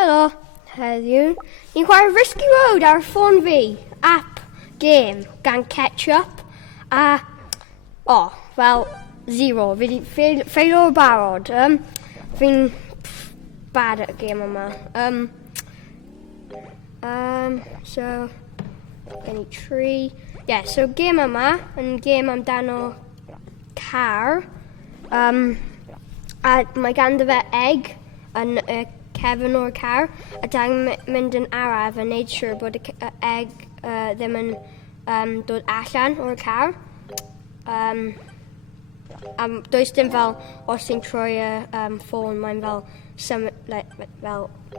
Helo, heddiw. Ni'n chwarae Risky Road ar ffôn fi, app, game, gan Ketchup. Fel, 0. Fi wedi ffeilio o barod. Fi'n bad at y game yma. So, gen I 3. So game yma, yn game amdano car. A mae ganddo fe egg yn y cefn o'r car, a da'n mynd yn araf a wneud siŵr bod y egg ddim yn dod allan o'r car. Does dim fel, os ti'n troi y ffôn, mae'n fel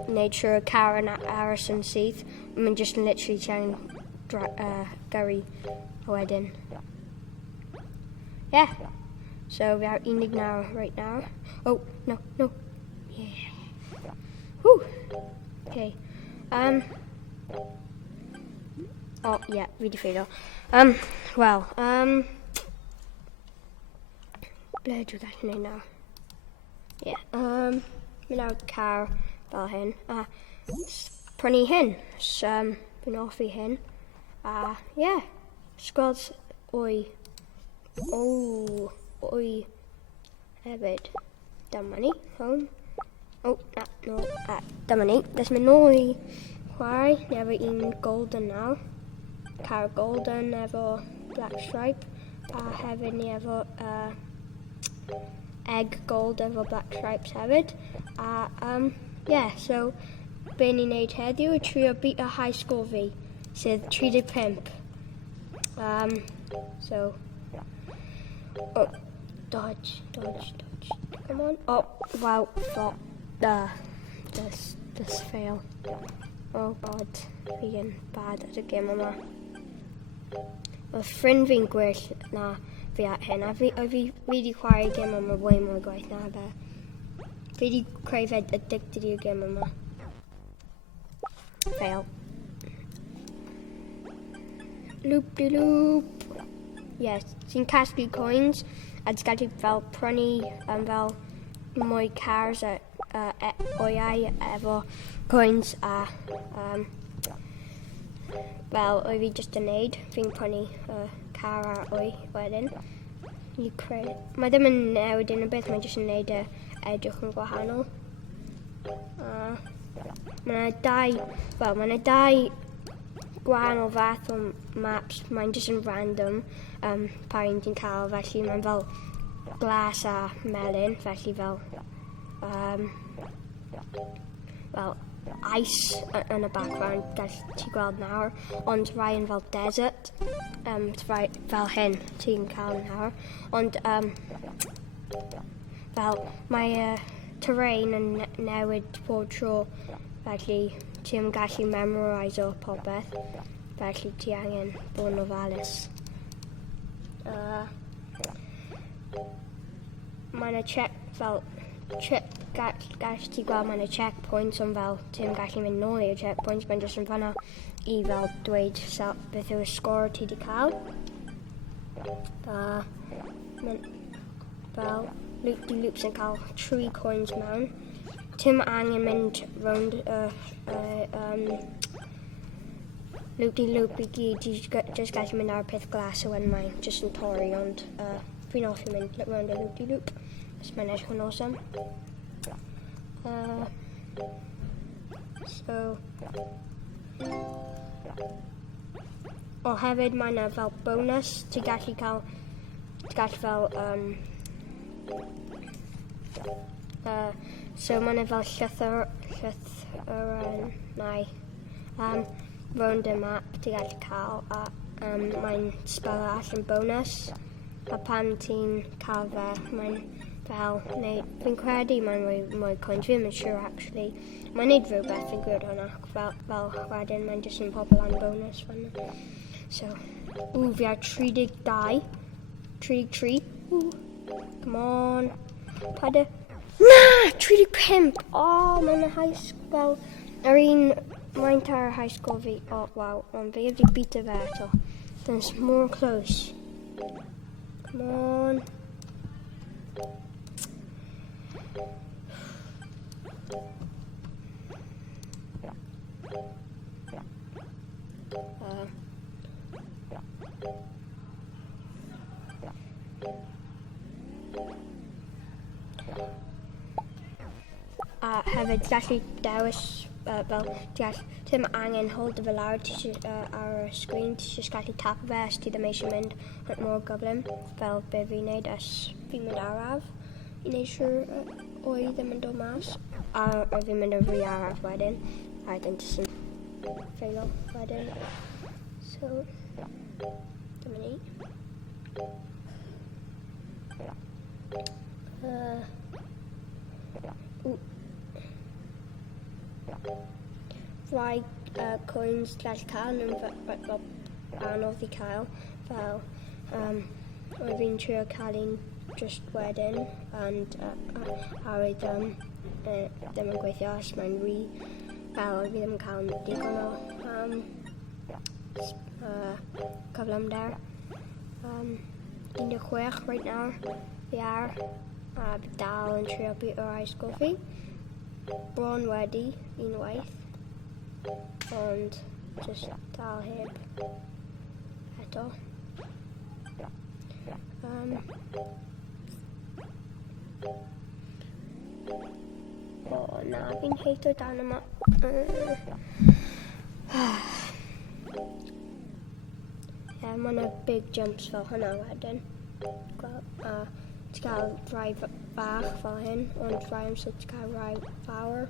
wneud siŵr y car yn aros yn syth. Mae'n just yn literally trying gyrru wedyn. So we are 19 right now. Oh, no. Yeah. Whew. Okay. Oh, yeah, fi di ffeilio. Ble ydw ddall yn ei nawr? Mynd awr car fel hyn. Prynu hyn. Fi'n offi hyn. Sgweld wy. Wy hefyd. Dyma ni. Home. Dyma ni. Des mynd nôl i chwarae. Efo un golden nawr. Car golden efo black stripe. A hefyd ni efo egg gold efo black stripes hefyd. So be ni'n neud heddiw yw trio beat a high score fi, sydd 35. Dodge. Come on. Oh, wow. This fail. Oh god, fi'n bad at y game yma. Oedd ffrind fi'n gwell na fi at hyn, a fi wedi chwarae game yma way mwy gwaith na fe. Fi wedi creu fe addicted i'r game yma. Fail. Loop-de-loop. Ti'n casglu coins, a ti'n gallu fel prynu fel mwy cars oiau efo coins a fel o'i fi just yn neud. Fi'n prynu car a oi wedyn. Mae ddim yn newid unrhyw beth, mae jyst yn neud edrych yn gwahanol. Mae yna dau gwahanol fath o maps, mae'n jyst yn random pa un ti'n cael, felly mae'n fel glas a melyn, felly fel ice yn y background gall ti gweld nawr, ond rai yn fel desert, rai fel hyn ti'n cael nawr, ond fel mae terrain yn newid pob tro, felly ti'n gallu memorise o popeth, felly ti angen bod yn ofalus. Mae yna gall ti gweld mae yna checkpoints, ond fel ti'n gallu mynd nôl i'r checkpoints, mae'n jyst yn fanna i fel dweud beth yw'r sgôr ti wedi cael. Fel loop-de-loops yn cael 3 coins mewn. Ti'n angen mynd rownd loop-de-loop i gyd, ti'n gallu mynd ar peth glas o wedyn mae'n jyst yn torri, ond fi'n offi mynd rownd y loop-de-loop, os mae'n edrych yn awesome. Hefyd mae yna fel bonus, ti'n gallu fel mae yna fel llythyrau rownd y map ti'n gallu cael, a mae'n spelio allan bonus, a pan ti'n cael fe, mae'n fel fi'n credu mae'n mwy coins, fi'n mynd siŵr actually. Mae'n neud rhywbeth, fi'n gwybod hwnna, fel wedyn mae'n jyst yn pobl am bonus fanna. So, fi ar 32, 33, come on, paid na, 35, mae'n high school, yr un maint ar high school fi, wow, ond fi wedi beat fe eto, that's more close, come on. hefyd gallu dewis fel ddim angen hold fel lawr ar y sgrin, ti jyst gallu tap fe os ti ddim eisiau mynd mor gyflym fel be fi'n neud os fi'n mynd araf i neud siwr o'i ddim yn dod mas a fi'n mynd yn rhy araf wedyn a wedyn jyst yn ffeilo wedyn. So, dyma ni. Rai coins gall cael yn anodd I cael fel oedd fi'n trio cael un just wedyn and a roedd ddim yn gweithio os mae'n rhy fel fi ddim yn cael digon o cyflymder. 16 right nawr fi ar a dal yn trio byd o'r high school fi. Bron wedi unwaith ond just dal heb eto. Na, fi'n heito dan yma. Mae yna big jumps fel hynna wedyn. Ti'n cael rai bach fel hyn, ond rai amser ti'n cael rai fawr.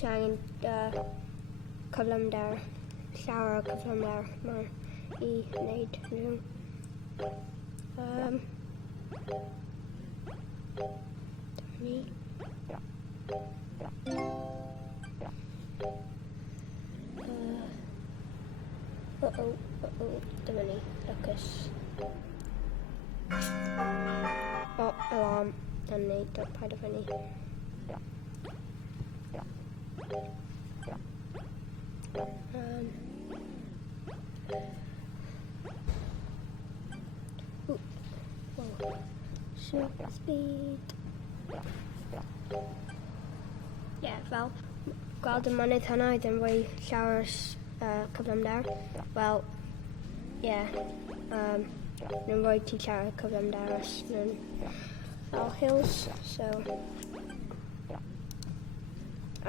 Ti'n angen cyflymder, llawer o cyflymder I wneud nhw. Dyma ni. Dyma ni, Lucas. Alarm, yn neud, paid o fyny. Super speed. Fel gweld y mynydd hynna oedd yn rhoi llawer cyflymder. Wel, nhw'n rhoi ti llawer cyflymder os nhw'n fel hills, so a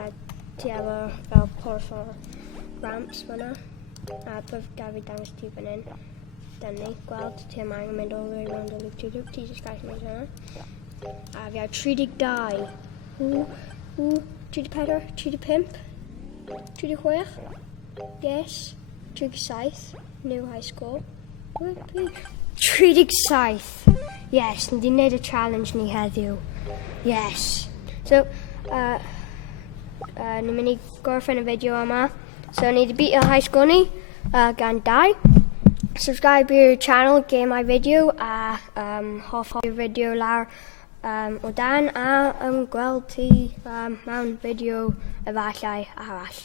ti efo fel porffor ramps fyna a bydd da fi dangos ti fan hyn. Dyna gweld ti am angen mynd all the way around the loop ti jyst gallu mynd hynna. A fi ar 32. 34, 35, 36, yes, 37, new high school. 37, yes, ni di wneud y challenge ni heddiw, yes. So, ni'n mynd I gorffen y fideo yma. So, ni di beat y high school ni gan 2. Subscribe i'r channel, game my video a hoffai'r fideo lawr o dan a gweld ti mewn fideo efallai arall.